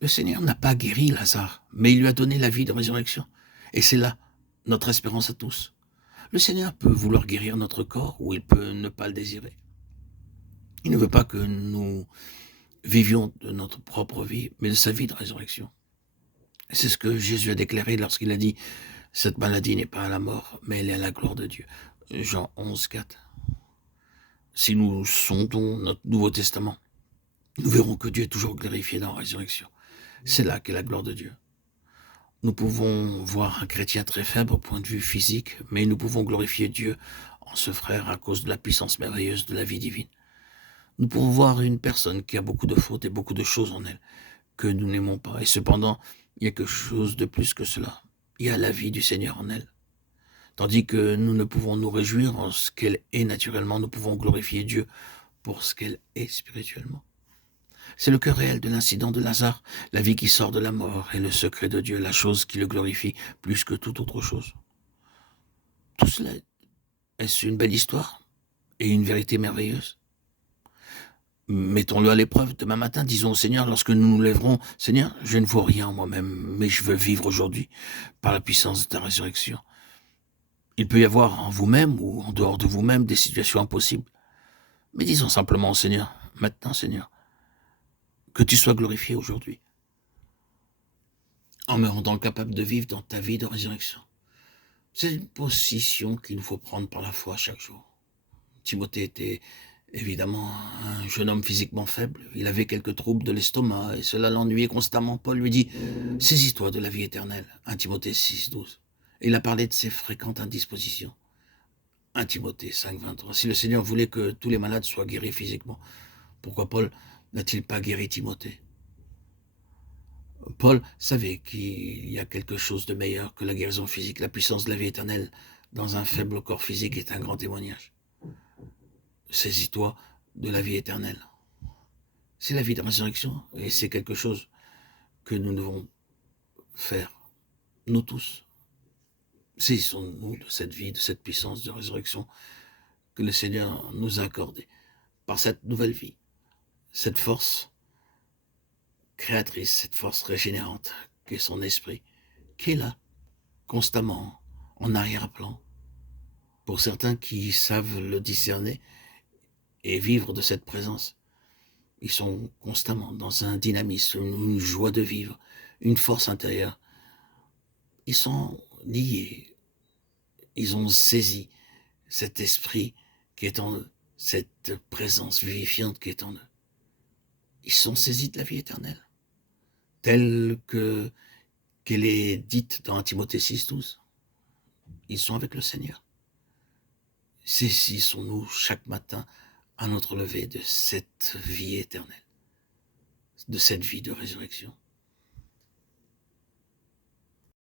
Le Seigneur n'a pas guéri Lazare, mais il lui a donné la vie de résurrection. Et c'est là notre espérance à tous. Le Seigneur peut vouloir guérir notre corps ou il peut ne pas le désirer. Il ne veut pas que nous vivions de notre propre vie, mais de sa vie de résurrection. Et c'est ce que Jésus a déclaré lorsqu'il a dit « Cette maladie n'est pas à la mort, mais elle est à la gloire de Dieu ». Jean 11, 4. Si nous sondons notre Nouveau Testament, nous verrons que Dieu est toujours glorifié dans la résurrection. C'est là qu'est la gloire de Dieu. Nous pouvons voir un chrétien très faible au point de vue physique, mais nous pouvons glorifier Dieu en ce frère à cause de la puissance merveilleuse de la vie divine. Nous pouvons voir une personne qui a beaucoup de fautes et beaucoup de choses en elle que nous n'aimons pas. Et cependant, il y a quelque chose de plus que cela. Il y a la vie du Seigneur en elle. Tandis que nous ne pouvons nous réjouir en ce qu'elle est naturellement, nous pouvons glorifier Dieu pour ce qu'elle est spirituellement. C'est le cœur réel de l'incident de Lazare, la vie qui sort de la mort et le secret de Dieu, la chose qui le glorifie plus que toute autre chose. Tout cela, est-ce une belle histoire et une vérité merveilleuse? Mettons-le à l'épreuve demain matin, disons au Seigneur, lorsque nous nous lèverons, Seigneur, je ne vois rien en moi-même, mais je veux vivre aujourd'hui par la puissance de ta résurrection. Il peut y avoir en vous-même ou en dehors de vous-même des situations impossibles. Mais disons simplement au Seigneur, maintenant Seigneur, que tu sois glorifié aujourd'hui, en me rendant capable de vivre dans ta vie de résurrection. C'est une position qu'il nous faut prendre par la foi chaque jour. Timothée était évidemment un jeune homme physiquement faible. Il avait quelques troubles de l'estomac et cela l'ennuyait constamment. Paul lui dit « Saisis-toi de la vie éternelle » 1 Timothée 6, 12. Et il a parlé de ses fréquentes indispositions. 1 Timothée 5, 23. Si le Seigneur voulait que tous les malades soient guéris physiquement, pourquoi Paul n'a-t-il pas guéri Timothée? Paul savait qu'il y a quelque chose de meilleur que la guérison physique. La puissance de la vie éternelle dans un faible corps physique est un grand témoignage. Saisis-toi de la vie éternelle. C'est la vie de résurrection et c'est quelque chose que nous devons faire, nous tous. Saisissons-nous de cette vie, de cette puissance de résurrection que le Seigneur nous a accordée par cette nouvelle vie, cette force créatrice, cette force régénérante qu'est son esprit, qui est là, constamment, en arrière-plan. Pour certains qui savent le discerner et vivre de cette présence, ils sont constamment dans un dynamisme, une joie de vivre, une force intérieure. Ils sont liés, ils ont saisi cet esprit qui est en eux, cette présence vivifiante qui est en eux. Ils sont saisis de la vie éternelle, telle qu'elle est dite dans 1 Timothée 6, 12. Ils sont avec le Seigneur. Saisissons-nous chaque matin à notre lever de cette vie éternelle, de cette vie de résurrection.